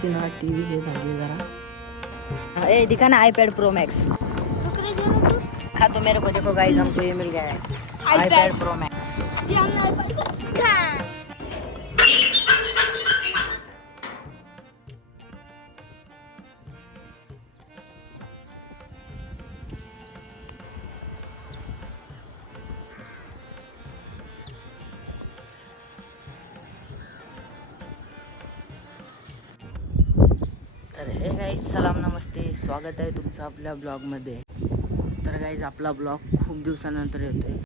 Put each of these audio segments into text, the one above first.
आमची ना T V हे झाली जरा. ए दिखा ना आईपैड प्रो मैक्स हाँ तो मेरे को देखो गाइस हमको ये मिल गया है. आईपैड प्रो मैक्स तर हे गाईज सलाम नमस्ते. स्वागत आहे तुमचं आपल्या ब्लॉगमध्ये. तर गाईज आपला ब्लॉग खूप दिवसानंतर येतोय.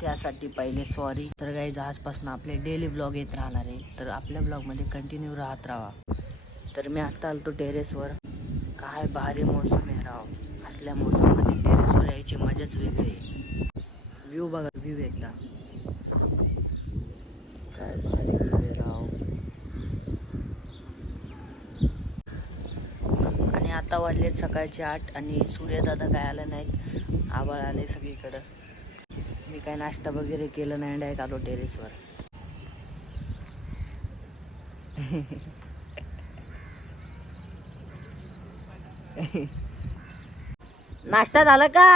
त्यासाठी पहिले सॉरी तर गाईज आजपासून आपले डेली ब्लॉग येत राहणार आहे. तर आपल्या ब्लॉगमध्ये कंटिन्यू राहत राहा. तर मी आत्ता आलतो टेरेसवर काय भारी मोसम आहे राव. असल्या मोसममध्ये टेरेसवर यायची मजाच वेगळी आहे. व्ह्यू बघा व्ह्यू एकदा. काय भारी आता वाजले सकाळचे आठ आणि सूर्यदादा काय आलं नाहीत. आभाळ आले सगळीकडं. मी काय नाश्ता वगैरे केलं नाही डायरेक्ट आलो टेरेसवर. नाश्ता झाला का?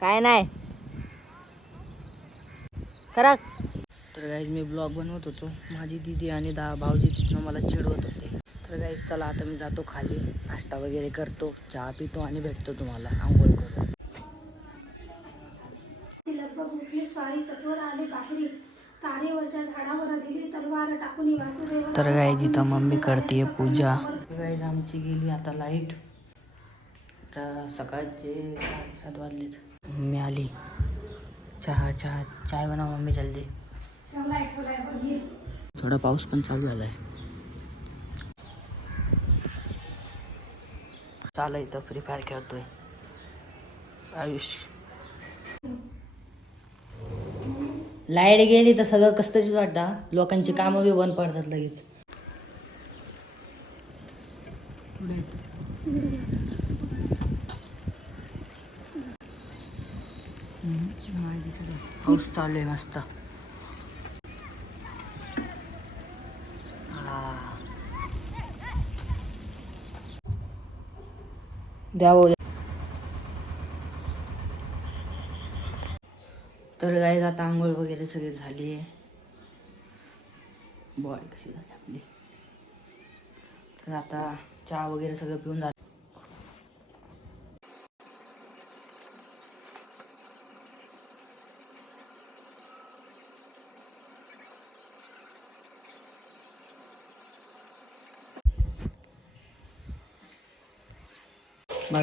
काय नाही. करा. तर गाईज मी ब्लॉग बनवत होतो. माझी दीदी आणि दा भाऊजी तिथनं मला चिडवत होते. तर गाईज चला आता मी जातो खाली. नाश्ता वगैरे करतो चहा पितो आणि भेटतो तुम्हाला. आंघोळ करून. ती लगबग उठली स्वारी सत्वर आले बाहेरी. तारेवरच्या झाडावर दिली तलवार टाकून वासुदेव तर गाईज इथं मम्मी करते पूजा. गाईज आमची गेली आता लाइट तर सकाळचे सात सात वाजलेच मम्मी आली. चहा चहा चाय बनव मम्मी जल्दी. थोडा पाऊस पण चालू झाला आहे चालू इथं फ्री फायर खेळतोय. आयुष. लाइट गेली तर सगळं कसतरीच वाटतं लोकांची कामं बी बंद पडतात लगेच. पाऊस चालू आहे मस्त. द्यावं. तर गाईज आता आंघोळ वगैरे सगळी झाली आहे. बॉय कशी झाली आपली? तर आता चहा वगैरे सगळं पिऊन झालं.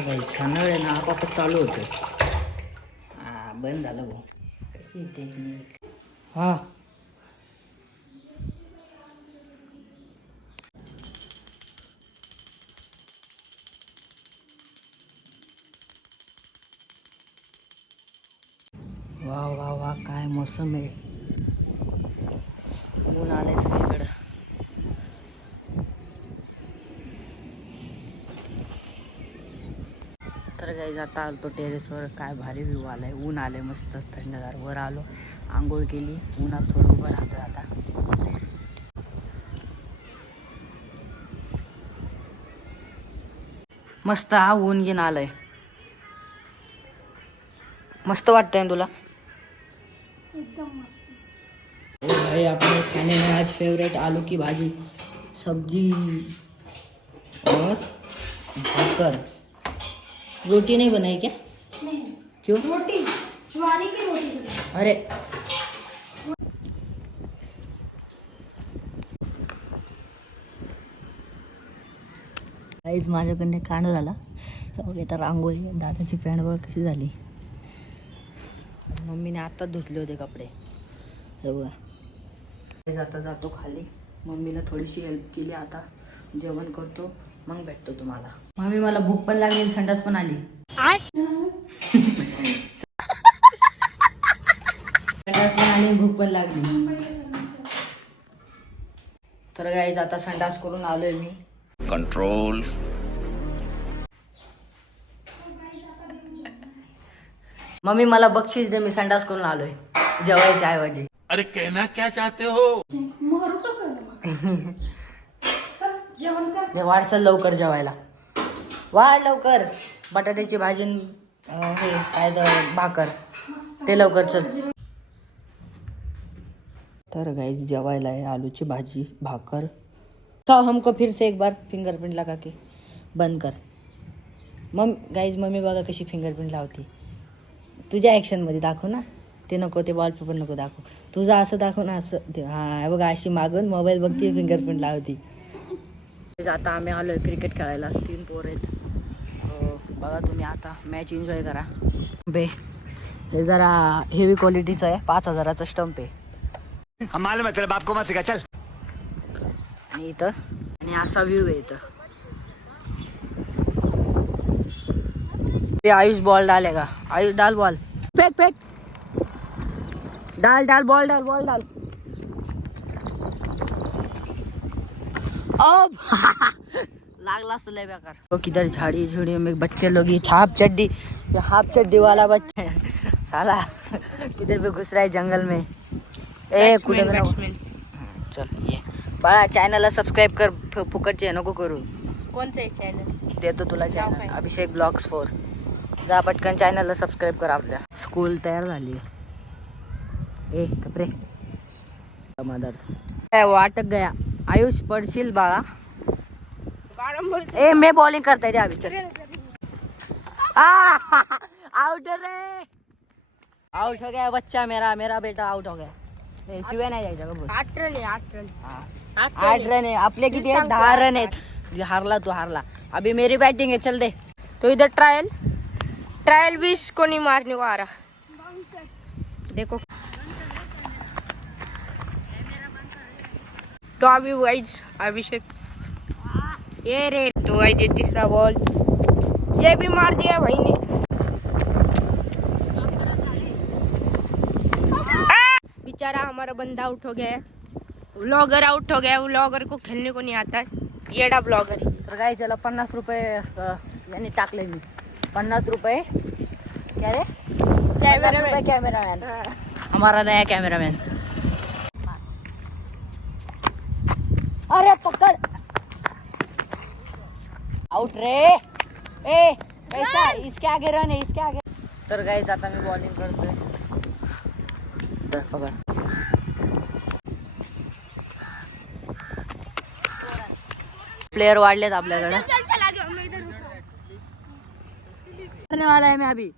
बघा छानळ आहे ना आपाप चालू होतं. हा बंद झालं भाऊ. कशी टेक्निक हा. वा वा वा काय मोसम आहे. ऊन आलंय सगळीकडं. काही जाता आलो टेरेसवर काय भारी व्ह्यू आलाय. ऊन आलंय मस्त. थंडगार. वर आलो. आंघोळ केली. उन्हात थोडं उभं राहतोय आता. मस्त हा ऊन घेऊन आलंय. मस्त वाटतंय तुला? एकदम मस्त. भाई अपने खाने में आज फेवरेट आलू की भाजी. सब्जी. और भाकर. रोटी नहीं बनाई क्या? नहीं। क्यों? रोटी? ज्वारी की रोटी। अरे। काहीच माझ्याकडनं कांड झाला. बघा तर रांगोळी दादाची पॅन्ट बघा कशी झाली. मम्मीने आत्ताच धुतले होते कपडे. हे बघा. जाता जातो खाली. मम्मीला थोडीशी हेल्प केली आता. जेवण करतो. मग भेटतो तुम्हाला. मम्मी मला भूक पण लागली संडास पण आली. संडास पण आली भूक पण लागली. तर गाईज आता संडास करून आलोय मी. Control. मम्मी मला बक्षीस दे मी संडास करून आलोय. जेवायच्या ऐवजी. अरे कहना क्या चाहते हो? मरू का कर? चल जेवण कर. दे वाढ चल लवकर जेवायला. वाढ लवकर. बटाट्याची भाजी न, अं, हे काय तर भाकर. ते लवकर चल. तर गाईज जेवायला आहे आलूची भाजी भाकर. खाओ हमको फिर से एक बार फिंगरप्रिंट लगा के. बंद कर. मम गाईज मम्मी बघा कशी फिंगरप्रिंट लावते. तुझ्या ॲक्शनमध्ये दाखव ना. ते नको ते वॉलपेपर नको दाखव. तुझं असं दाखव ना असं. ते हां बघा अशी मागून मोबाईल बघते फिंगरप्रिंट लावती. आता आम्ही आलोय क्रिकेट खेळायला. तीन पोर आहेत. बघा तुम्ही आता. मॅच एन्जॉय करा. बे हे जरा हेवी क्वालिटीचं आहे. पाच हजाराचं स्टंप आहे. हम मालूम है तेरे बाप को मत सिखा चल. आणि इथं. आणि असा व्ह्यू आहे इथं. आयुष बॉल डालेगा आयुष डाल बॉल फेक फेक. डाल डाल बॉल डाल बॉल डाल. लागला बेकार वो किधर झाड़ी झुड़ी में बच्चे लोग ये छाप चड्डी ये हाफ़ चड्डी वाला बच्चा है। साला किधर पे घुस रहा है जंगल में। ए कुठे हाँ, चल ये। बाळा चॅनलला सबस्क्राईब कर फ- फुकटचे नको करू। कोणचं चॅनल देतो तुला चॅनल अभिषेक ब्लॉग्स फोर जा पटकन चॅनलला सबस्क्राईब कर आपल्या स्कूल तयार झाली ए कपरे मदर्स वो अटक गया। आयुष पडशील बाळा. ए मैं बॉलिंग करता है अभी चल आउट रे. आउट हो गया बच्चा मेरा मेरा बेटा आउट हो गया. शिवाय नाही जायचं आठ रन आहे आठ रन. आठ रन आहे. आपले किती आहेत? दहा रन आहेत. हारला तू हारला. अभी मेरी बैटिंग है चल दे. तो इधर ट्रायल ट्रायल बीस को नहीं मारने को आ रहा देखो. तो अभी वाइज अभिषेक। ये रे तो वाइज ये तीसरा बॉल ये भी मार दिया भाई ने। बेचारा हमारा बंदा आउट हो गया है। व्लॉगर आउट हो गया है व्लॉगर को खेलने को नहीं आता है। येडा ब्लॉगर तर काय त्याला पन्नास रुपये यांनी टाकले मी पन्नास रुपये क्या रे? कॅमेरामॅन कैमरामैन हमारा नया कैमरामैन अरे पकड़ आउट रे. ए कैसा इसके आगे रन है इसके आगे. तर गाईज आता मी बॉलिंग करतोय. तर पकड प्लेयर वाढलेत आपल्याकडे. करने वाला है मैं अभी.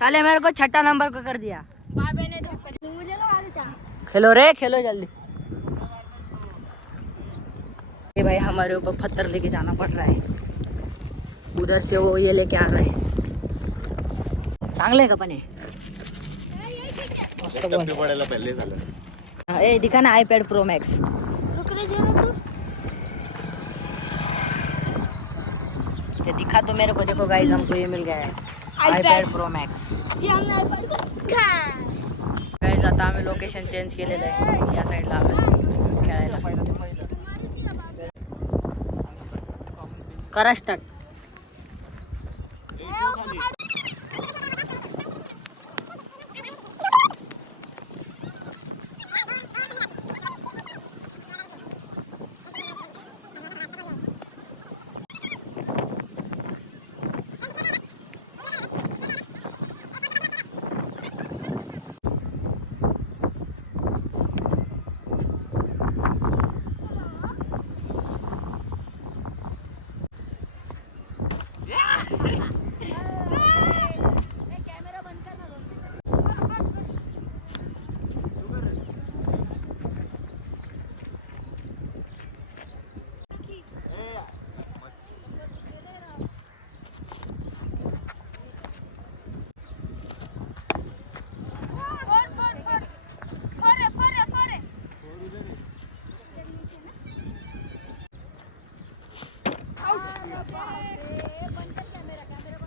साले मेरे को छठा नंबर को कर दिया. खेलो रे खेलो जल्दी. ये भाई हमारे ऊपर पत्थर लेके जाना पड़ रहा है. उधर से वो ये लेके आ रहा है चांगले का हे? हा, ए दिखा ना आयपॅड प्रो मैक्स ये दिखा तो मेरे को देखो गाइस हमको ये मिल गया है। आयपॅड प्रो मैक्स गाइस आता आम्ही लोकेशन चेंज केलेलं आहे या साईडला आलोय खेळायला करा स्टार्ट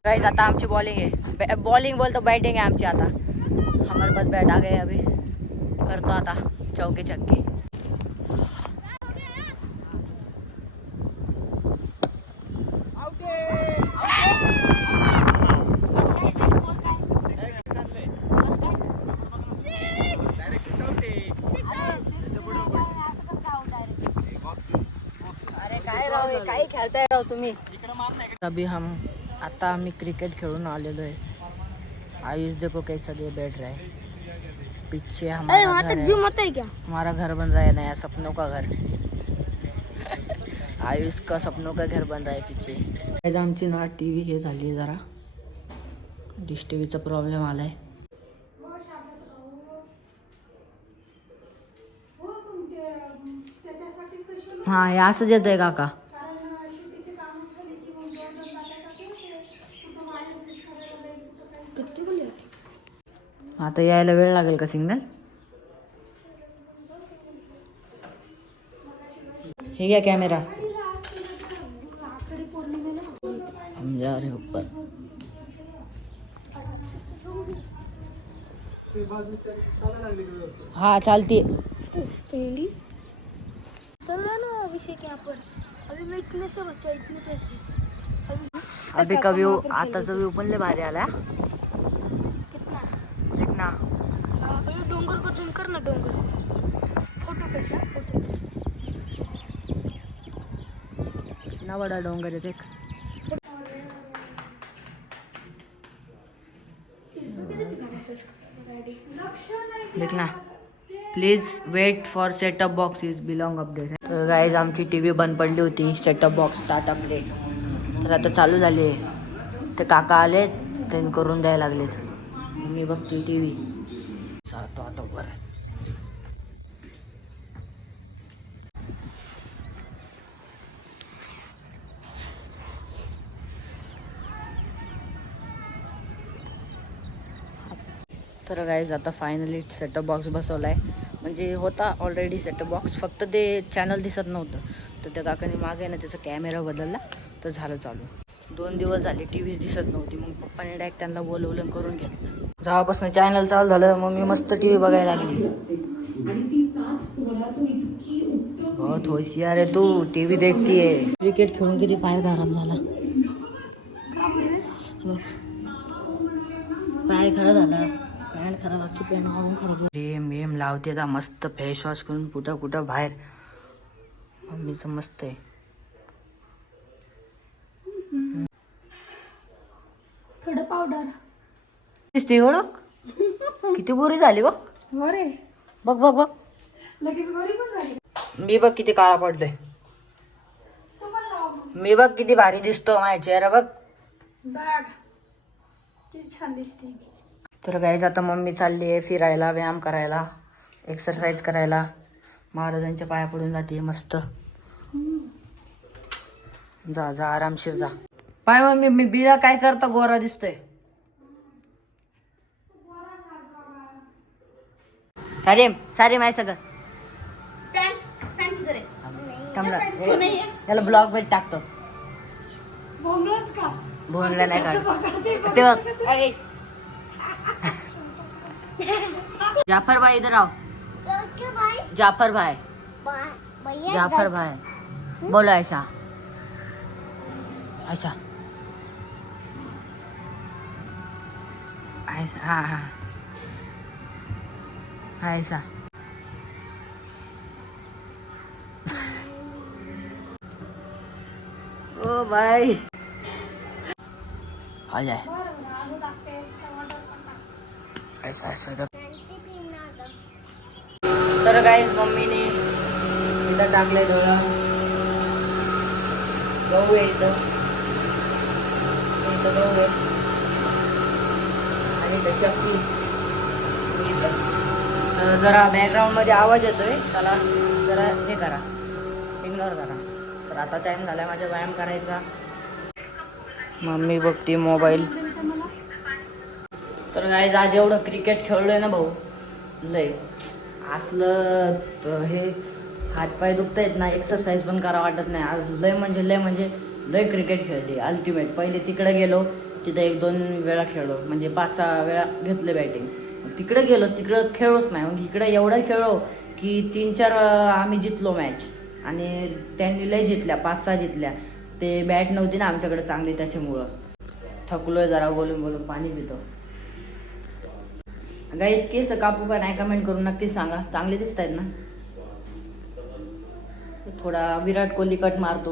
गाईज आता आमची बॉलिंग आहे बॉलिंग बोलतो बॅटिंग आहे आमची आता। हमारे पास बॅट आ गए अभी। करतो आता चौके चक्के। अभी हम आता आम्ही क्रिकेट खेळून आलेलो आहे. आयुष देखो कैसा दे बैठ रहा है. पीछे हमारा घर है. है क्या? हमारा घर बन रहा है नया सपनों का घर. आयुष का सपनों का घर बन रहा है पीछे. आज आमची ना टी व्ही हे झाली आहे जरा. डिश टी व्हीचा प्रॉब्लेम आला आहे हो. हां हे असंच येत आहे काका कारण अं, शेतीची कामं झाली की मग दोन दोन तासाचा दिवस आहे. कुठं वायर फिट करायला जाईल, कुठं काही. किती बोलले? आता यायला वेळ लागेल का सिग्नल? हे घ्या कॅमेरा. आषाढी ऊपर हा चालते अभि चल का व्यू आताचा व्यू पण लय भारी आला कितना देख ना अभी डोंगर को झूम कर ना डोंगर फोटो कैसा फोटो बडा डोंगर आहे देख देख ना please wait for setup box is belong update तर गाईज आमची टी व्ही बंद पडली होती. सेटअप बॉक्स टाटा प्ले तर आता चालू झाली आहे. ते काका आले त्यांनी करून द्यायला लागलेत. मी बघते टी व्ही जातो आता बरं तर गाईज आता फायनली सेटअप बॉक्स बसवला आहे म्हणजे होता ऑलरेडी सेटअप बॉक्स फक्त ते चॅनल दिसत नव्हतं. तर त्या काकाने मागे ना त्याचा कॅमेरा बदलला तर झालं चालू. दोन दिवस झाले टी व्हीच दिसत नव्हती मग पप्पाने डायरेक्ट त्यांना बोलवलं करून घेतलं. जेव्हापासून चॅनल चालू झालं मग मी मस्त टी व्ही बघायला लागली. बहुत होशियार आहे तू टी व्ही देखतीये. क्रिकेट खेळून किती पाय गरम झाला. पाय खरा झाला. खराब अख्खी पॅन्ट मारून खराब रेम वेम लावते आता मस्त फेस वॉश करून कुठं कुठं बाहेर. मम्मीचं मस्त आहे. थोडं पावडर दिसते ओळख? किती गोरी झाली बघ. बरे बघ बघ बघ. लगेच गोरी पण झाली. मी बघ किती काळा पडलोय. मी बघ किती भारी दिसतो माझ्या चेहरा बघ. छान दिसते. तर गाईज आता मम्मी चालली आहे फिरायला व्यायाम करायला एक्सरसाइज करायला. महाराजांच्या पाया पडून जाते मस्त. जा जा आरामशीर जा. पाय मम्मी मी बिरा काय करता गोरा दिसतोय. सारेम सारेम आहे सगळं. थांबला त्याला ब्लॉग वर टाकतो. भोंगला नाही काढ पकडते ते बघ. अरे जाफ़र भाई इधर आओ। जाफ़र भाई। जाफ़र भाई। बोलो ऐसा ऐसा ऐसा हाँ हाँ। हाँ ऐसा ओ भाई। आ जाए। तर गाईज मम्मीने इथं टाकलंय थोडं गहू आहे इथं. इथं गहू आहे. आणि इथं चक्की. इथं. जरा बॅकग्राऊंडमध्ये आवाज येतोय. त्याला जरा हे करा. इग्नोर करा. तर आता टाईम झाला माझा व्यायाम करायचा. मम्मी बघते मोबाईल तर काय आज एवढं क्रिकेट खेळलोय ना भाऊ. लय. असलं हे हातपाय दुखत आहेत ना एक्सरसाइज पण करा वाटत नाही. आज लय म्हणजे लय म्हणजे लय क्रिकेट खेळली अल्टिमेट पहिले तिकडे गेलो तिथं एक दोन वेळा खेळलो. म्हणजे पाच सहा वेळा घेतलं बॅटिंग तिकडे गेलो तिकडं खेळलोच नाही. मग इकडं एवढं खेळलो की तीन चार आम्ही जितलो मॅच आणि त्यांनी लय जितल्या पाच सहा जितल्या. ते बॅट नव्हती ना आमच्याकडे चांगली त्याच्यामुळं. थकलोय जरा बोलून बोलून पाणी पितो. गाईस केस कापू का नाही कमेंट करून नक्की सांगा. चांगले दिसत आहेत ना? थोडा विराट कोहली कट मारतो.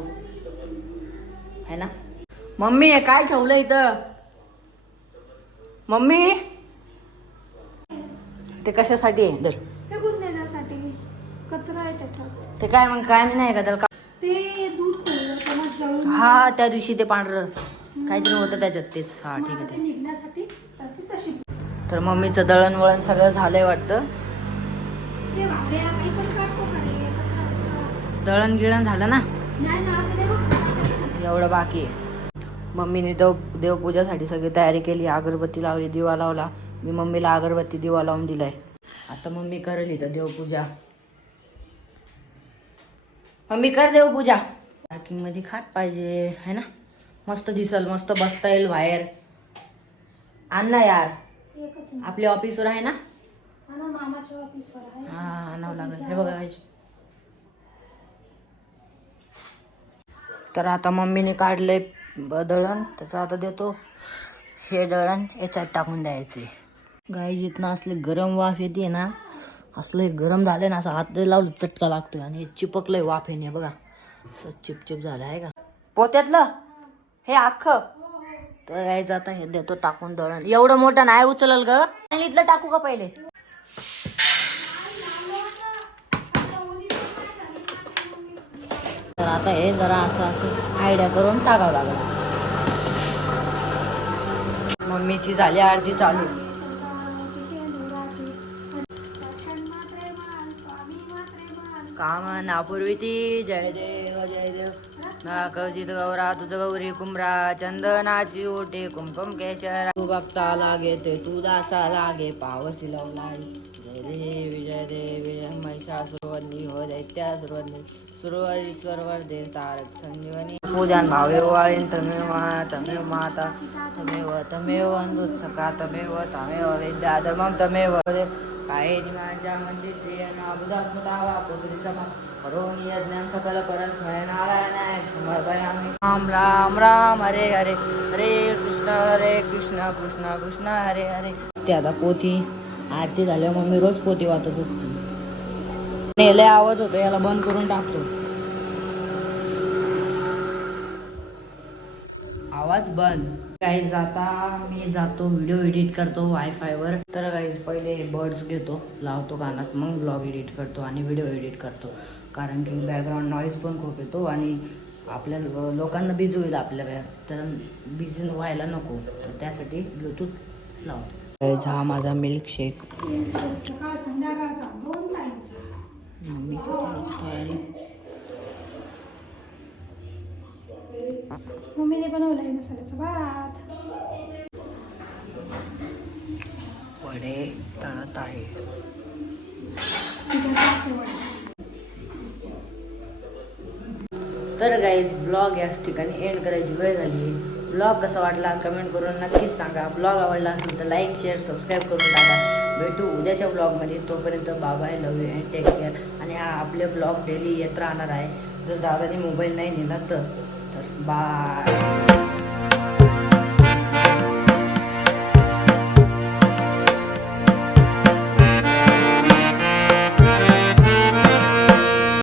है ना? मम्मी हे काय ठेवलं इथं? मम्मी? ते कशासाठी आहे? दर फेकून देण्यासाठी कचरा आहे त्याच्यात. ते काय मग? काय मी नाही का त्याला ते दूध हा त्या दिवशी ते पांढरं काहीतरी होतं त्याच्यात तेच. हा ठीक आहे निघण्यासाठी तशी. तर मम्मीचं दळणवळण सगळं झालंय वाटतं. दळण गिळण झालं ना. एवढं बाकी आहे. मम्मीने देव देवपूजासाठी सगळी तयारी केली अगरबत्ती लावली दिवा लावला. मी मम्मीला अगरबत्ती दिवा लावून दिलाय. आता मम्मी करेल इथं देवपूजा. मम्मी कर देवपूजा. पॅकिंगमध्ये खाट पाहिजे है ना? मस्त दिसल मस्त बसता येईल बाहेर. आण ना यार. एकच नाही. आपले ऑफिसवर आहे ना? हा ना मामाच्या ऑफिसवर आहे. हा आणावं लागेल. हे बघा guys. तर आता मम्मीने काढले दळण. त्याचं आता देतो हे दळण याच्यात टाकून द्यायचे. गाई जिथनं असले गरम वाफ येते ना असलं गरम झालं ना असं हात लावलं चटका लागतोय आणि हे चिपकलंय वाफेने बघा. असं चिपचिप झालं आहे का? पोत्यातलं? हे अख्खं तर जात हे देतो टाकून दळण. एवढं मोठं नाही उचलल ग. आणि इथलं टाकू का पहिले? तर आता हे जरा असं असं आयडिया करून टाकावं लागलं. मम्मीची झाली आरती चालू. कामना पूर्वी जय जय कवचित गौरा तुझ गौरी कुमरा चंदनाची ओटे कुमकुम केशरा। तू भक्ता लागे ते तू दासा लागे पावसी लावलाई जय देवी हो जय देवी जय महिषासुरवंदी हो दैत्यासुरवंदी सुरवरी सुरवर दे तारक संजीवनी। पूजन भावे वाळीन तमेव तमेव माता। तमेव तमेव सका तमेव तमेव विद्याधर्मम तमेव काय माझ्या म्हणजे नाबुदात्मतावा पुत्री समा करोनी यज्ञान सकल परस्मय नारायणाय समर्पयामि राम राम राम हरे हरे हरे कृष्ण हरे कृष्ण कृष्ण कृष्ण हरे हरे ते आता पोथी आरती झाल्यावर मी रोज पोथी वाचत असते नेले आवाज होतो याला बंद करून टाकतो. आवाज बंद. गाईज आता मी जातो व्हिडिओ एडिट करतो वायफायवर तर गाईज पहिले बर्ड्स घेतो लावतो गाण्यात मग ब्लॉग एडिट करतो आणि व्हिडिओ एडिट करतो. कारण की बॅकग्राऊंड नॉईज पण खूप येतो आणि आपल्या लोकांना बिझी होईल आपल्या तर बिझी व्हायला नको. तर त्यासाठी ब्लूटूथ लावतो. हा माझा मिल्कशेक सकाळ संध्याकाळचा दोन टाइमचा मम्मीची तयारी. मम्मीने बनवलाय मसाल्याचा भात. वडे तळत आहे. तर गाईज ब्लॉग याच ठिकाणी एंड करायची वेळ झाली. आहे ब्लॉग कसा वाटला कमेंट करून नक्कीच सांगा. ब्लॉग आवडला असेल तर लाईक शेअर सबस्क्राईब करून टाका. भेटू उद्याच्या ब्लॉगमध्ये तोपर्यंत bye bye love you and take care आणि हा आपले ब्लॉग डेली येत राहणार आहे. जर दादाने मोबाईल नाही नेला तर. तर बाय